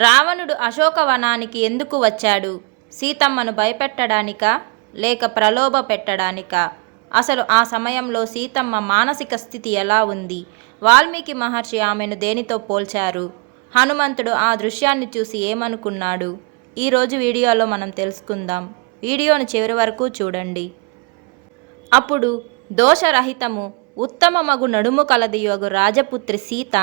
రావణుడు అశోకవనానికి ఎందుకు వచ్చాడు? సీతమ్మను భయపెట్టడానికా లేక ప్రలోభ పెట్టడానికా? అసలు ఆ సమయంలో సీతమ్మ మానసిక స్థితి ఎలా ఉంది? వాల్మీకి మహర్షి ఆమెను దేనితో పోల్చారు? హనుమంతుడు ఆ దృశ్యాన్ని చూసి ఏమనుకున్నాడు? ఈరోజు వీడియోలో మనం తెలుసుకుందాం. వీడియోను చివరి వరకు చూడండి. అప్పుడు దోషరహితము ఉత్తమమగు నడుము కలదియగు రాజపుత్రి సీత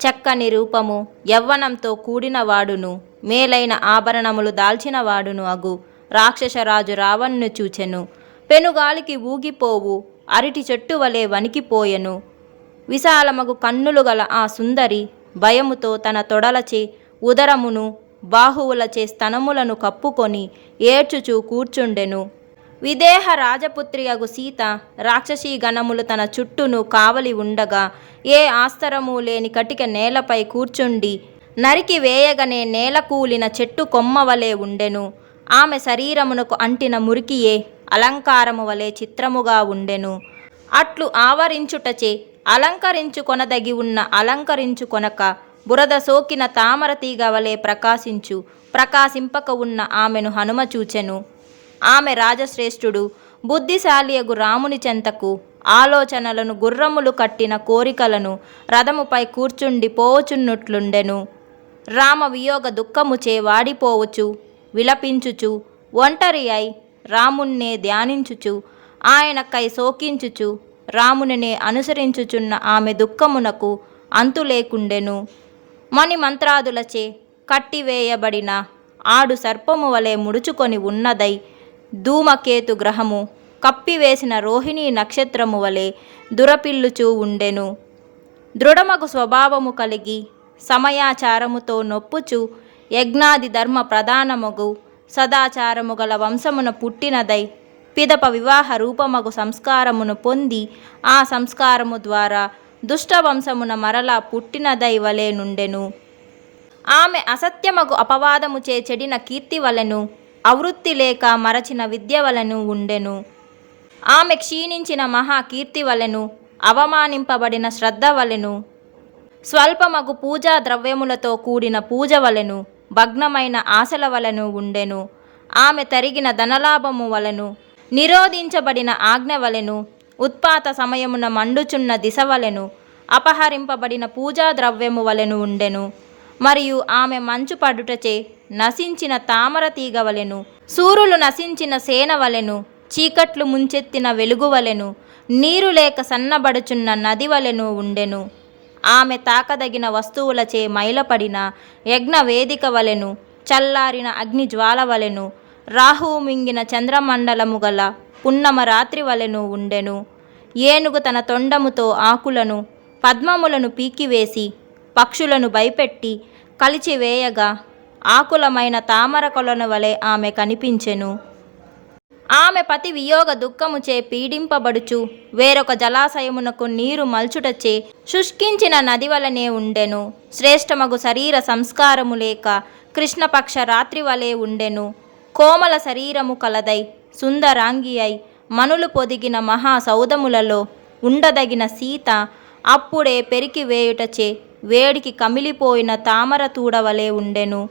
చక్కని రూపము యవ్వనంతో కూడినవాడును మేలైన ఆభరణములు దాల్చినవాడును అగు రాక్షసరాజు రావణ్ణు చూచెను. పెనుగాలికి ఊగిపోవు అరటి చెట్టు వలె వణికిపోయెను. విశాలమగు కన్నులు గల ఆ సుందరి భయముతో తన తొడలచే ఉదరమును బాహువులచే స్తనములను కప్పుకొని ఏడ్చుచూ కూర్చుండెను. విదేహ రాజపుత్రియగు సీత రాక్షసీ గణములు తన చుట్టూను కావలి ఉండగా ఏ ఆస్తరము లేని కటిక నేలపై కూర్చుండి నరికి వేయగనే నేల కూలిన చెట్టు కొమ్మవలే ఉండెను. ఆమె శరీరమునకు అంటిన మురికియే అలంకారము వలె చిత్రముగా ఉండెను. అట్లు ఆవరించుటచే అలంకరించుకొనదగి ఉన్న అలంకరించుకొనక బురద సోకిన తామర తీగ వలె ప్రకాశింపక ఉన్న ఆమెను హనుమ చూచెను. ఆమె రాజశ్రేష్ఠుడు బుద్ధిశాలియగు రాముని చెంతకు ఆలోచనలను గుర్రములు కట్టిన కోరికలను రథముపై కూర్చుండి పోవచున్నట్లుండెను. రామ వియోగ దుఃఖముచే వాడిపోవచ్చు విలపించుచు ఒంటరి అయి రామున్నే ధ్యానించుచు ఆయనకై శోకించుచు రామునినే అనుసరించుచున్న ఆమె దుఃఖమునకు అంతు లేకుండెను. మణిమంత్రాదులచే కట్టివేయబడిన ఆడు సర్పము వలె ముడుచుకొని ఉన్నదై ధూమకేతు గ్రహము కప్పివేసిన రోహిణీ నక్షత్రము వలె దురపిల్లుచూ ఉండెను. దృఢమగు స్వభావము కలిగి సమయాచారముతో నొప్పుచు యజ్ఞాది ధర్మ ప్రధానమగు సదాచారము గల వంశమున పుట్టినదై పిదప వివాహ రూపమగు సంస్కారమును పొంది ఆ సంస్కారము ద్వారా దుష్టవంశమున మరలా పుట్టినదై వలె నుండెను. ఆమె అసత్యమగు అపవాదముచే చెడిన కీర్తి వలెను అవృత్తి లేక మరచిన విద్య వలెను ఉండెను. ఆమె క్షీణించిన మహాకీర్తి వలెను అవమానింపబడిన శ్రద్ధ వలెను స్వల్పమగు పూజా ద్రవ్యములతో కూడిన పూజ వలెను భగ్నమైన ఆశల వలెను ఉండెను. ఆమె తరిగిన ధనలాభము వలెను నిరోధించబడిన ఆజ్ఞ వలెను ఉత్పాత సమయమున మండుచున్న దిశ వలెను అపహరింపబడిన పూజా ద్రవ్యము వలెను ఉండెను. మరియు ఆమె మంచు పడుటచే నశించిన తామర తీగ వలెను సూర్యులు నశించిన సేన వలెను చీకట్లు ముంచెత్తిన వెలుగు వలెను నీరు లేక సన్నబడుచున్న నది వలెను ఉండెను. ఆమె తాకదగిన వస్తువులచే మైలపడిన యజ్ఞ వేదిక వలెను చల్లారిన అగ్ని జ్వాల వలెను రాహువు మింగిన చంద్రమండలము గల పున్నమ రాత్రి వలెను ఉండెను. ఏనుగు తన తొండముతో ఆకులను పద్మములను పీకివేసి పక్షులను భయపెట్టి కలిచివేయగా ఆకులమైన తామర కొలను వలె ఆమె కనిపించెను. ఆమె పతి వియోగ దుఃఖముచే పీడింపబడుచు వేరొక జలాశయమునకు నీరు మల్చుటచే శుష్కించిన నది వలనే ఉండెను. శ్రేష్టమగు శరీర సంస్కారము లేక కృష్ణపక్ష రాత్రి వలె ఉండెను. కోమల శరీరము కలదై సుందరాంగి అయి మనులు పొదిగిన మహాసౌధములలో ఉండదగిన సీత అప్పుడే పెరికి వేయుటచే వేడికి కమిలిపోయిన తామర తూడవలే ఉండెను.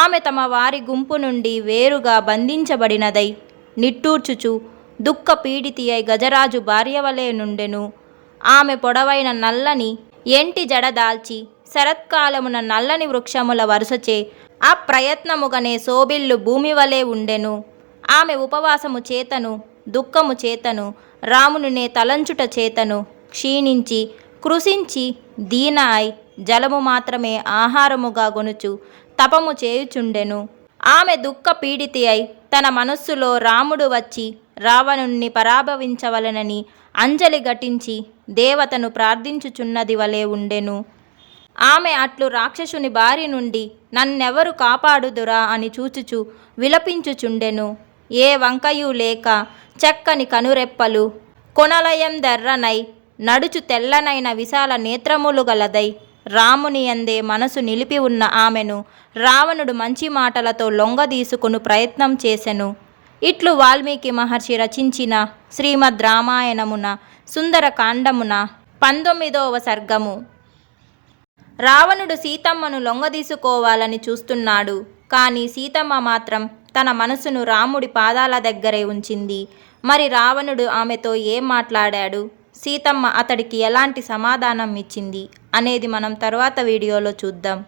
ఆమె తమ వారి గుంపు నుండి వేరుగా బంధించబడినదై నిట్టూర్చుచు దుఃఖ పీడితి అయి గజరాజు భార్యవలే నుండెను. ఆమె పొడవైన నల్లని ఎంటి జడదాల్చి శరత్కాలమున నల్లని వృక్షముల వరుసచే అప్రయత్నముగనే శోభిల్లు భూమి వలె ఉండెను. ఆమె ఉపవాసము చేతను దుఃఖము చేతను రామునినే తలంచుట చేతను క్షీణించి కృశించి దీన అయి జలము మాత్రమే ఆహారముగా గొనుచు తపము చేయుచుండెను. ఆమె దుఃఖ పీడితి అయి తన మనస్సులో రాముడు వచ్చి రావణుణ్ణి పరాభవించవలనని అంజలి ఘటించి దేవతను ప్రార్థించుచున్నది వలె ఉండెను. ఆమె అట్లు రాక్షసుని బారి నుండి నన్నెవరు కాపాడుదురా అని చూచుచు విలపించుచుండెను. ఏ వంకయు లేక చక్కని కనురెప్పలు కొనలయం దెర్రనై నడుచు తెల్లనైన విశాల నేత్రములు గలదై రాముని యందే మనసు నిలిపి ఉన్న ఆమెను రావణుడు మంచి మాటలతో లొంగదీసుకుని ప్రయత్నం చేసెను. ఇట్లు వాల్మీకి మహర్షి రచించిన శ్రీమద్ రామాయణమున సుందరకాండమున 19వ సర్గము. రావణుడు సీతమ్మను లొంగదీసుకోవాలని చూస్తున్నాడు. కానీ సీతమ్మ మాత్రం తన మనసును రాముడి పాదాల దగ్గరే ఉంచింది. మరి రావణుడు ఆమెతో ఏం మాట్లాడాడు, సీతమ్మ అతడికి ఎలాంటి సమాధానం ఇచ్చింది అనేది మనం తర్వాత వీడియోలో చూద్దాం.